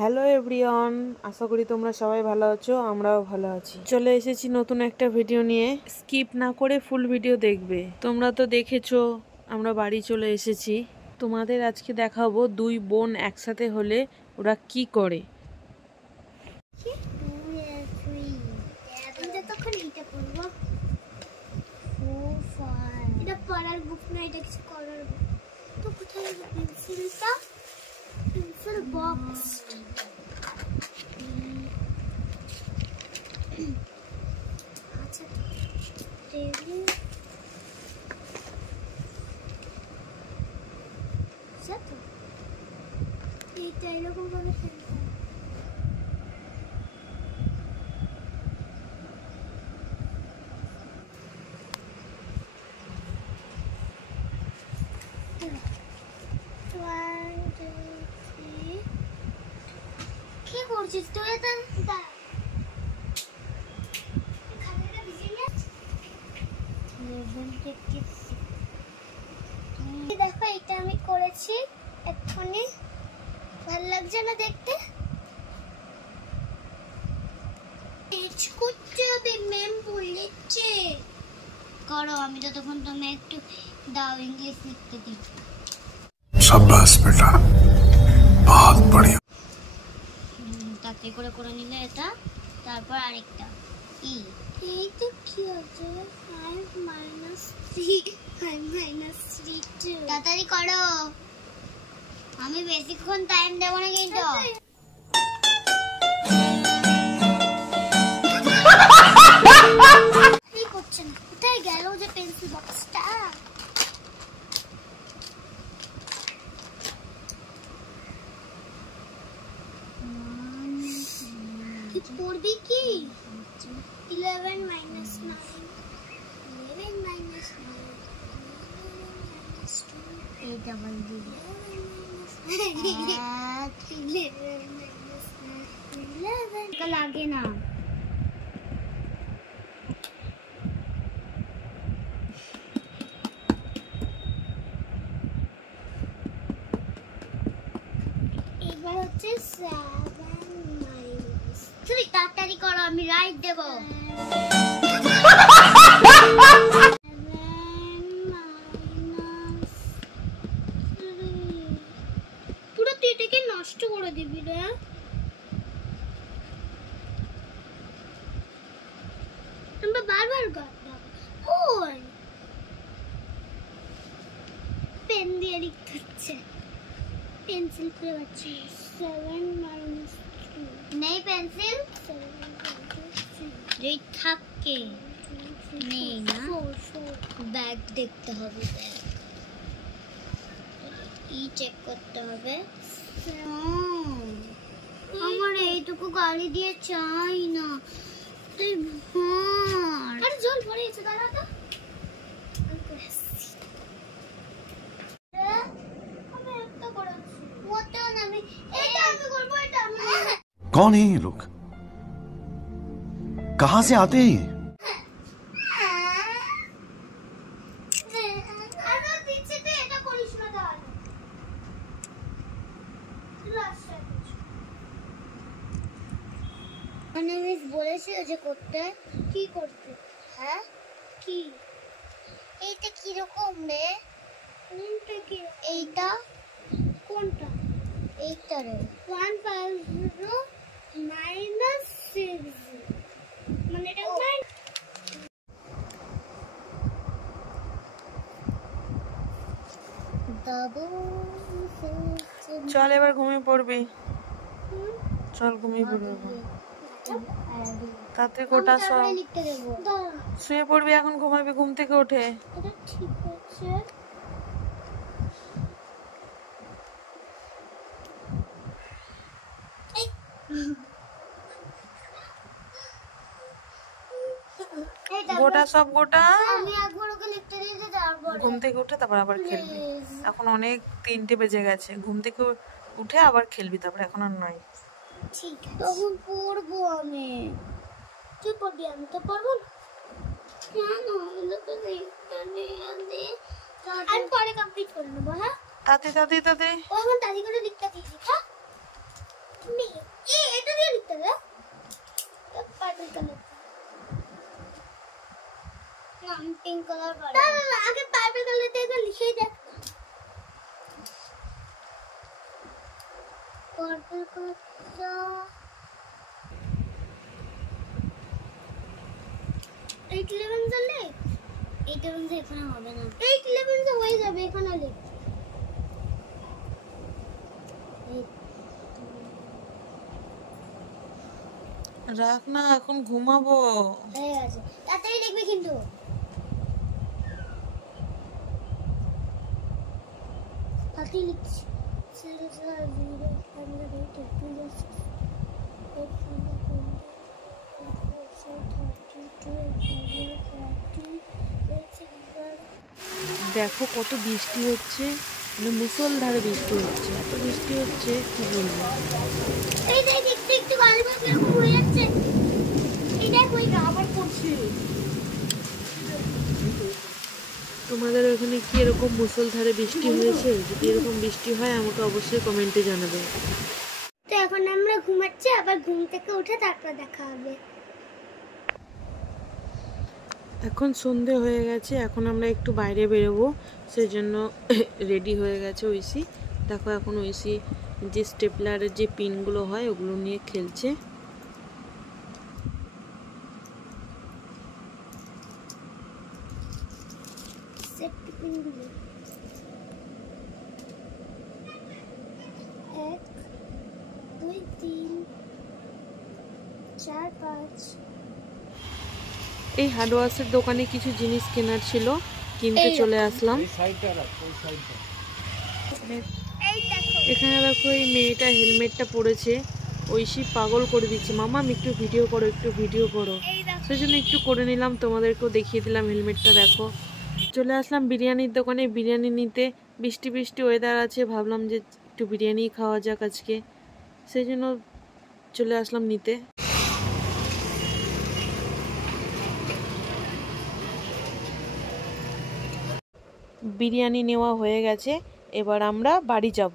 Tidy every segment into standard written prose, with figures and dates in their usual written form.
Hello everyone, আশা করি তোমরা সবাই ভালো আছো, আমরাও ভালো আছি। চলে এসেছি নতুন একটা ভিডিও নিয়ে। স্কিপ না করে ফুল ভিডিও দেখবে। তোমরা তো দেখেছো আমরা বাড়ি চলে এসেছি। তোমাদের আজকে দেখাবো দুই বোন একসাথে হলে ওরা কি করে। পড়ার বুক না, এটা কিছু করার বুক। তো কোথায় পেন্সিলটা? Pencil box. আচ্ছা, টেবিল। এইটা এরকম ভাবে ফেলতে হবে। কি করছিস তুই? এটা দেখো, এটা আমি করেছি এক্ষুনি। ভালো লাগছে না দেখতে? করতে হবে, ম্যাম বলেছে করো। আমি তো তখন তুমি একটু দাও, ইংলিশ লিখতে দিই। शाबाश बेटा, बहुत बढ़िया। তাতে করে নিলে এটা, তারপর আরেকটা এই তো কি আছে? 5 - 3 2। তাড়াতাড়ি করো, আমি বেশিক্ষণ টাইম দেব না কিন্তু। এই করছে না, কোথায় গেল যে পেন্সিল বক্সটা? পড়বি কি? 11 - 9 11 - 9 এই ডাবল দি 11 का लागे ना। এবার হচ্ছে 7 - 3। তাড়াতাড়ি করো, আমি রাইট দেব। পুরো তুই এটাকে নষ্ট করে দিবি রে। আমরা বারবার ওই পেন দিয়ে লিখতে হচ্ছে। পেন্সিল पे बच्चे 7 - 2 नहीं पेंसिल ये থাকে নেই না। ব্যাগ দেখতে হবে, ব্যাগ চেক করতে হবে। আমার এইটুকু গাড়ি দিয়ে চাই না। তুই আরে জল ভরে গেছে, দাঁড়া তো। कौन है ये लोग? कहां से आते हैं? বলেছিল যে করতে। কি করতে? হ্যাঁ কি? এইটা কিরকম রে? এইটা কোনটা? এইটা রে 1 - 6 মানে এটা 9। চল এবার ঘুমিয়ে পড়বি। চল ঘুমিয়ে পড়বি। তাতে গোটা সব শুয়ে পড়বি, এখন ঘুমাবি ঘুম থেকে উঠে। ঠিক আছে, গোটা সব গোটা। আমি একবার ওকে লিখতে দিয়েছি, তারপর ঘুম থেকে উঠে তারপর আবার খেলবি। এখন অনেক 3টে বেজে গেছে, ঘুম থেকে উঠে আবার খেলবি, তারপর এখন আর নয়। ঠিক আছে, তখন পড়বো আমি। তুই পড়বি, আমি তো পড়বো না। কেন? আমি পরে কমপ্লিট করে নেবো। হ্যাঁ, তাতে ও এখন তাড়াতাড়ি করে লিখতে দিয়েছি। হ্যাঁ পিঙ্ক কালার করো। না না না, আগে পার্পল কালার দিয়ে একবার লিখেই দেখ। পার্পল কালারটা 811 চলে। 811 এখানে হবে না। 811 হয়ে যাবে, এখানে লিখ। রাখ না, এখন ঘুমাবো। হয়ে গেছে, তাড়াতাড়ি লিখবে কিন্তু। তাড়াতাড়ি লিখছি। 008 দেখো কত বৃষ্টি হচ্ছে, মানে মুষলধারে বৃষ্টি হচ্ছে, এত বৃষ্টি হচ্ছে কি বলবো। এই দেখ, একটু একটু গল্প এরকম হয়ে যাচ্ছে। এই দেখ, ওই আবার পড়ছে। তোমাদের ওখানে কি এরকম মুষলধারে বৃষ্টি হয়েছে? যদি এরকম বৃষ্টি হয় আমাকে অবশ্যই কমেন্টে জানাবে। তো এখন আমরা ঘুমাচ্ছি, আবার ঘুম থেকে উঠে তারপর দেখা হবে। এখন সন্ধে হয়ে গেছে, এখন আমরা একটু বাইরে বেরোবো, সেই জন্য রেডি হয়ে গেছে ঐশী। দেখো এখন ঐশী যে স্টেপলারের যে পিনগুলো হয় ওগুলো নিয়ে খেলছে। সেফটি পিনগুলো 1 2 3 4 5। এই হার্ডওয়ার্সের দোকানে কিছু জিনিস কেনার ছিল, কিনতে চলে আসলাম। এই দেখো, এখানে দেখো এই মেয়েটা হেলমেটটা পরেছে, ঐশী পাগল করে দিচ্ছে, মামা আমি একটু ভিডিও করো, একটু ভিডিও করো। এই দেখো। সেই জন্য একটু করে নিলাম, তোমাদেরকেও দেখিয়ে দিলাম হেলমেটটা। দেখো চলে আসলাম বিরিয়ানির দোকানে বিরিয়ানি নিতে। বৃষ্টি বৃষ্টি ওয়েদার আছে, ভাবলাম যে একটু বিরিয়ানি খাওয়া যাক আজকে, সেই জন্য চলে আসলাম নিতে। বিরিয়ানি নেওয়া হয়ে গেছে, এবার আমরা বাড়ি যাব।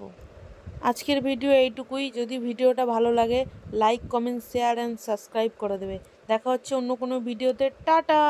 আজকের ভিডিও এইটুকুই। যদি ভিডিওটা ভালো লাগে like comment share and subscribe করে দেবে। দেখা হচ্ছে অন্য কোনো ভিডিওতে। টাটা।